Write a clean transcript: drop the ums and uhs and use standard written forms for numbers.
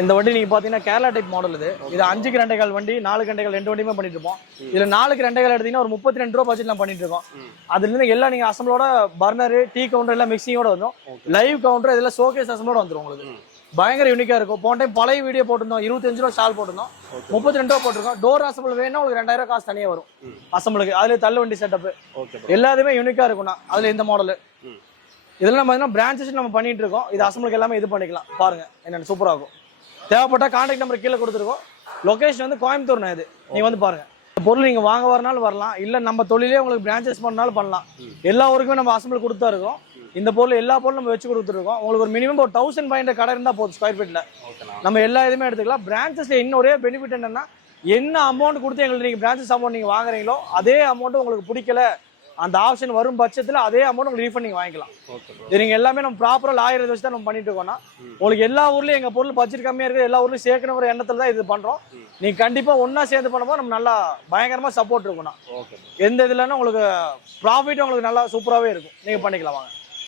இந்த வண்டி நீங்க பாத்தீங்கன்னா கேரளா டைப் மாடல் இது 5க்கு 2.25 வண்டி 4க்கு 2.25 2 வண்டியுமே பண்ணிட்டு இருப்போம். இதுல 4க்கு 2.25 எடுத்தீங்கன்னா ஒரு 32 ரூபா பட்ஜெட்ல பண்ணிட்டு இருக்கோம். அதுல இருந்து எல்லாம் நீங்க அசம்பிளோட பர்னர் டீ கவுண்டர் எல்லாம் மிக்சிங்கோட வந்துடும். லைவ் கவுண்டர் இதெல்லாம் ஷோகேஸ் அசம்பிளோட வந்துடும். உங்களுக்கு பயங்கர யூனிக்கா இருக்கும். போன டைம் பழைய வீடியோ போட்டிருந்தோம், 25 ரூபா ஸ்டால் போட்டிருந்தோம், 32 ரூபா போட்டிருக்கோம். டோர் அசம்பிள் வேணும்னா உங்களுக்கு 2000 காசு தனியா வரும் அசம்பிளுக்கு. அதுல தள்ளு வண்டி செட்டப் எல்லாத்துமே யூனிக்கா இருக்கும்னா அதுல இந்த மாடல். இதெல்லாம் பாத்தீங்கன்னா பிரான்ச்சஸ் நம்ம பண்ணிட்டு இருக்கோம். இது அசம்பிளுக்கு எல்லாமே இது பண்ணிக்கலாம். பாருங்க என்னென்ன சூப்பரா இருக்கும். தேவைப்பட்டா கான்டாக்ட் நம்பர் கீழே கொடுத்துருக்கோம். லொகேஷன் வந்து கோயம்புத்தூர். இது நீங்க வந்து பாருங்க. பொருள் நீங்க வாங்க வரனாலும் வரலாம், இல்ல நம்ம தொழிலே உங்களுக்கு பிரான்ச்சஸ் பண்ணாலும் பண்ணலாம். எல்லா ஊருக்குமே நம்ம அசம்பிள் கொடுத்தா இருக்கோம். இந்த பொருள் எல்லா பொருளும் நம்ம வச்சு கொடுத்துருக்கோம். உங்களுக்கு ஒரு மினிமம் ஒரு 1500 கடை இருந்தா போதும் ஸ்கொயர் ஃபீட்ல. நம்ம எல்லா இதுமே எடுத்துக்கலாம். பிரான்ச்சஸ்ல இன்னும் ஒரே பெனிஃபிட் என்னன்னா, என்ன அமௌண்ட் கொடுத்து எங்களுக்கு நீங்க பிரான்ச்சஸ் அமௌண்ட் நீங்க வாங்குறீங்களோ அதே அமௌண்ட் உங்களுக்கு பிடிக்கல அந்த ஆப்ஷன் வரும் பட்சத்தில் அதே அமௌண்ட் உங்களுக்கு ரீஃபண்ட் நீங்க வாங்கிக்கலாம். இது நீங்க எல்லாமே நம்ம ப்ராப்பரா லாயர் வச்சு தான் நம்ம பண்ணிட்டு இருக்கோம்னா, உங்களுக்கு எல்லா ஊர்லயும் எங்க பொருள் பட்ஜெட் கம்மியா இருக்கு, எல்லா ஊர்லயும் சேர்க்கணுங்கிற எண்ணத்துல தான் இது பண்றோம். நீங்க கண்டிப்பா ஒன்னா சேர்ந்து பண்ணும்போது நம்ம நல்லா பயங்கரமா சப்போர்ட் இருக்கும்னா, எந்த இதுலன்னா உங்களுக்கு ப்ராஃபிட்டும் உங்களுக்கு நல்லா சூப்பராகவே இருக்கும். நீங்க பண்ணிக்கலாம் வாங்க.